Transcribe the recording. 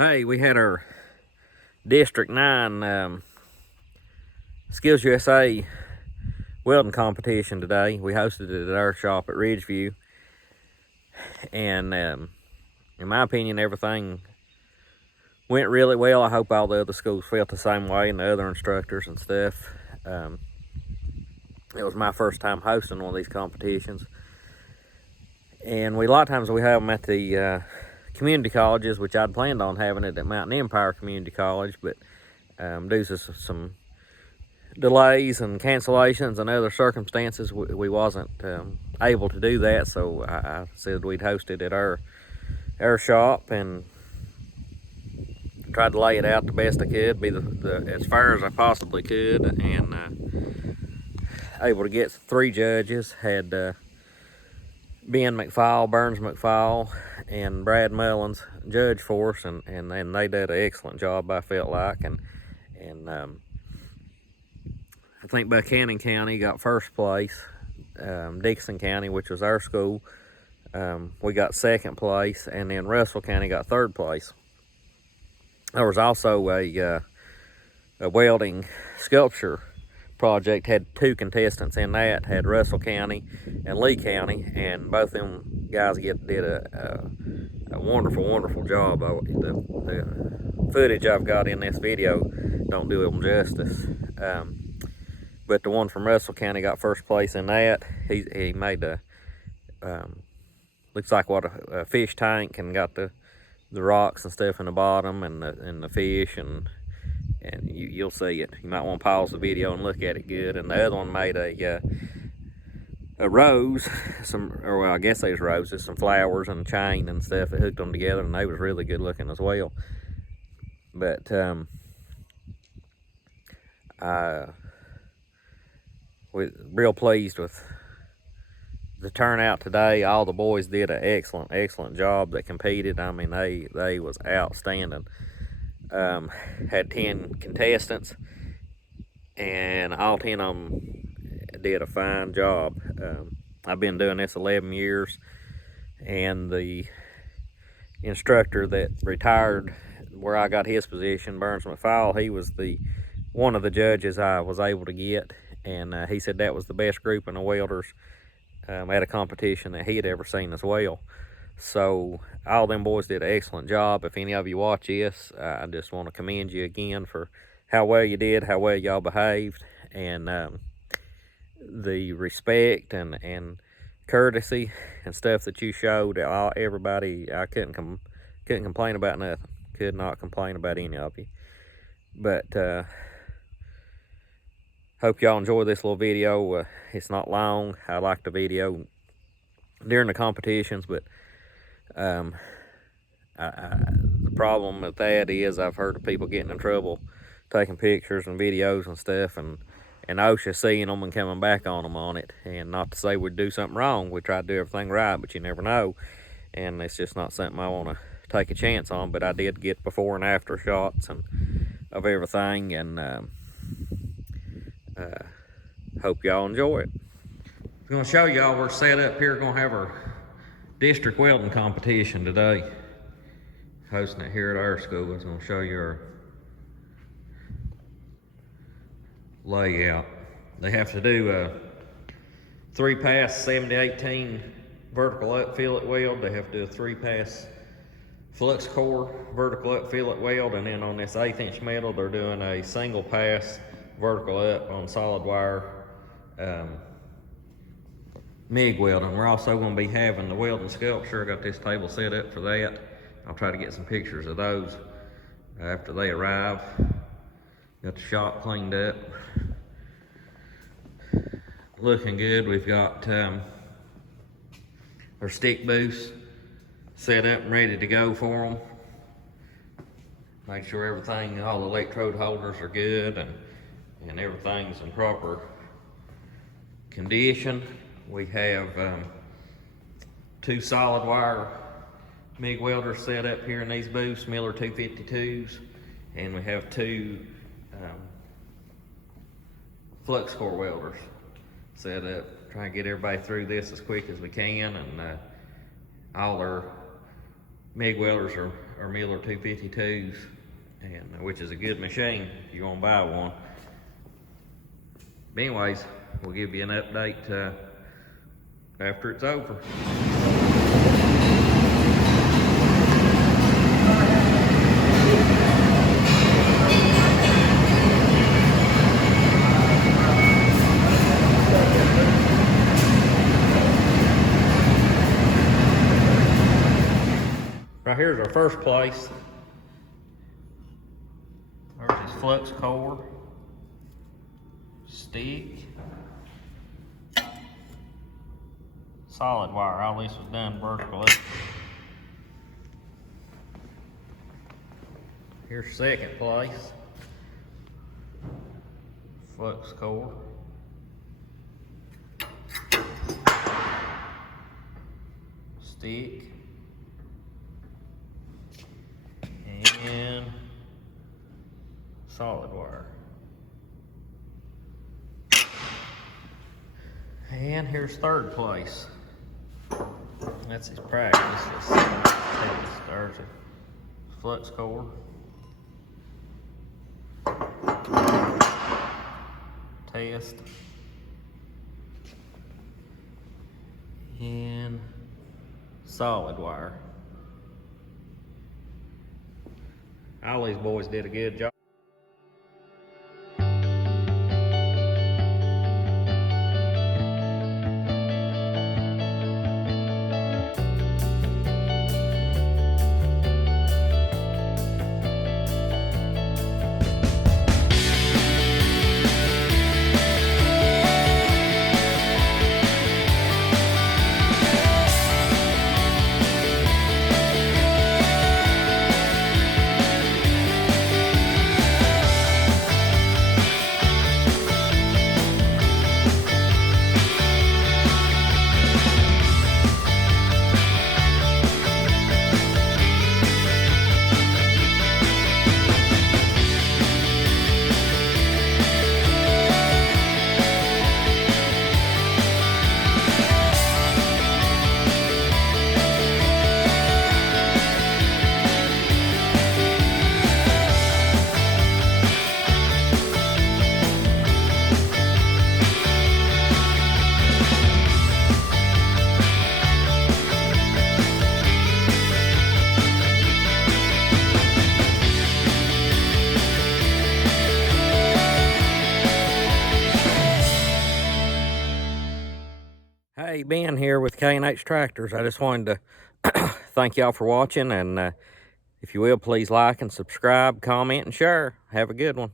Hey, we had our District 9 SkillsUSA welding competition today. We hosted it at our shop at Ridgeview. And in my opinion, everything went really well. I hope all the other schools felt the same way, and the other instructors and stuff. It was my first time hosting one of these competitions. And a lot of times we have them at the community colleges, which I'd planned on having it at Mountain Empire Community College, but due to some delays and cancellations and other circumstances, we wasn't able to do that. So I said we'd host it at our shop and tried to lay it out the best I could, be as fair as I possibly could, and able to get 3 judges. Had Ben McFall, Burns McFall, and Brad Mullins judge for us, and they did an excellent job, I felt like. And I think Buchanan County got first place. Dixon County, which was our school, we got second place, and then Russell County got third place. There was also a welding sculpture project, had 2 contestants in that, had Russell County and Lee County, and both them guys did a wonderful job. The footage I've got in this video don't do them justice, but the one from Russell County got first place in that. He made a looks like a fish tank, and got the rocks and stuff in the bottom, and the fish, and you'll see it. You might want to pause the video and look at it good. And the other one made a rose, well, I guess those roses, some flowers and a chain and stuff that hooked them together, and they was really good looking as well. But we're real pleased with the turnout today. All the boys did an excellent job that competed. I mean, they was outstanding. Had 10 contestants, and all 10 of them did a fine job. I've been doing this 11 years, and the instructor that retired where I got his position, Burns McFall, he was one of the judges I was able to get, and he said that was the best grouping of welders at a competition that he had ever seen as well. So all them boys did an excellent job. If any of you watch this, I just want to commend you again for how well you did, how well y'all behaved, and the respect and courtesy and stuff that you showed everybody. I couldn't complain about nothing. Could not complain about any of you. But hope y'all enjoy this little video. It's not long. I like the video during the competitions, but the problem with that is I've heard of people getting in trouble taking pictures and videos and stuff, and OSHA seeing them and coming back on them on it. And not to say we'd do something wrong, we try to do everything right, but you never know, and it's just not something I want to take a chance on. But I did get before and after shots and of everything, and hope y'all enjoy it. I'm going to show y'all we're set up here. We're going to have our district welding competition today, hosting it here at our school. I was going to show you our layout. They have to do a 3-pass 70-18 vertical up fillet weld. They have to do a 3-pass flux core vertical up fillet weld, and then on this 1/8" metal they're doing a single pass vertical up on solid wire MIG welding. We're also going to be having the welding sculpture. I got this table set up for that. I'll try to get some pictures of those after they arrive. Got the shop cleaned up, looking good. We've got our stick booths set up and ready to go for them. Make sure everything, all the electrode holders are good, and everything's in proper condition. We have 2 solid wire MIG welders set up here in these booths, Miller 252s, and we have 2 flux core welders set up. Trying to get everybody through this as quick as we can, and all our MIG welders or Miller 252s, and which is a good machine if you want to buy one. But anyways, we'll give you an update after it's over. Right here's our first place. There's his flux core, stick, solid wire. All this was done vertically. Here's second place. Flux core. Stick. And solid wire. And here's third place. That's his practice. There's a flux core. Test. And solid wire. All these boys did a good job. Hey, Ben here with K&H Tractors. I just wanted to thank y'all for watching, and if you will, please like and subscribe, comment, and share. Have a good one.